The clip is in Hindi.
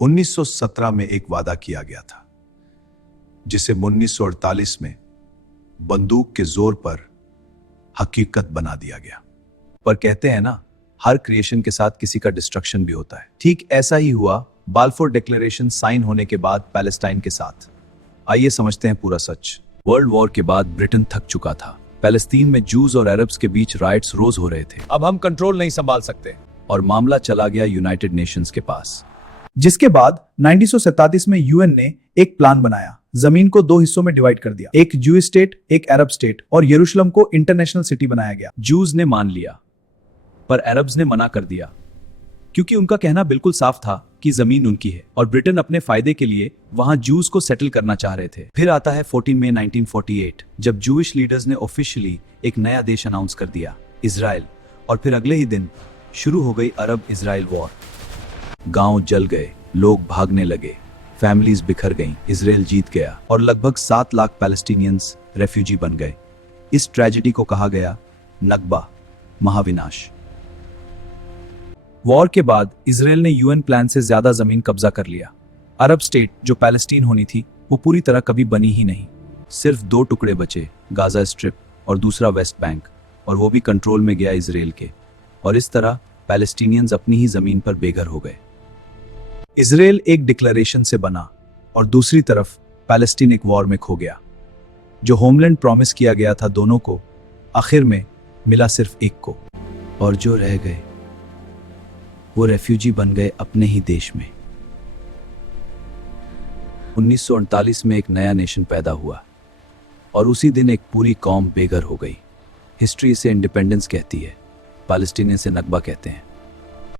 1917 में एक वादा किया गया था, जिसे 1948 में बंदूक के जोर पर हकीकत बना दिया गया। पर कहते हैं ना, हर क्रिएशन के साथ किसी का डिस्ट्रक्शन भी होता है। ठीक ऐसा ही हुआ बाल्फोर डिक्लेरेशन साइन होने के बाद पैलेस्टाइन के साथ। आइए समझते हैं पूरा सच। वर्ल्ड वॉर के बाद ब्रिटेन थक चुका था। पैलेस्तीन में जूस और अरब्स के बीच राइट्स रोज हो रहे थे। अब हम कंट्रोल नहीं संभाल सकते और मामला चला गया यूनाइटेड नेशंस के पास, जिसके बाद 1947 में यूएन ने एक प्लान बनाया। जमीन को दो हिस्सों में डिवाइड कर दिया, एक जूइश स्टेट, एक अरब स्टेट, और यरूशलेम को इंटरनेशनल सिटी बनाया गया। जूस ने मान लिया, पर अरब्स ने मना कर दिया, क्योंकि उनका कहना बिल्कुल साफ था कि जमीन उनकी है और ब्रिटेन अपने फायदे के लिए वहां जूस को सेटल करना चाह रहे थे। फिर आता है 14 मई 1948, जब जूइश लीडर्स ने ऑफिशियली एक नया देश अनाउंस कर दिया, इजराइल। और फिर अगले ही दिन शुरू हो गई अरब इजराइल वॉर। गांव जल गए, लोग भागने लगे, फैमिलीज बिखर गईं, इजराइल जीत गया और लगभग 7 लाख पैलेस्टीनियंस रेफ्यूजी बन गए। इस ट्रेजेडी को कहा गया नकबा, महाविनाश। वॉर के बाद इजराइल ने यूएन प्लान से ज्यादा जमीन कब्जा कर लिया। अरब स्टेट जो पैलेस्टीन होनी थी, वो पूरी तरह कभी बनी ही नहीं। सिर्फ 2 टुकड़े बचे, गाजा स्ट्रिप और दूसरा वेस्ट बैंक, और वो भी कंट्रोल में गया इजराइल के। और इस तरह पैलेस्टीनियंस अपनी ही जमीन पर बेघर हो गए। इजराइल एक डिक्लेरेशन से बना और दूसरी तरफ पैलेस्टीन एक वॉर में खो गया। जो होमलैंड प्रॉमिस किया गया था दोनों को, आखिर में मिला सिर्फ एक को। और जो रह गए वो रेफ्यूजी बन गए अपने ही देश में। 1948 में एक नया नेशन पैदा हुआ और उसी दिन एक पूरी कौम बेघर हो गई। हिस्ट्री इसे इंडिपेंडेंस कहती है, पैलेस्टीन इसे नकबा कहते हैं।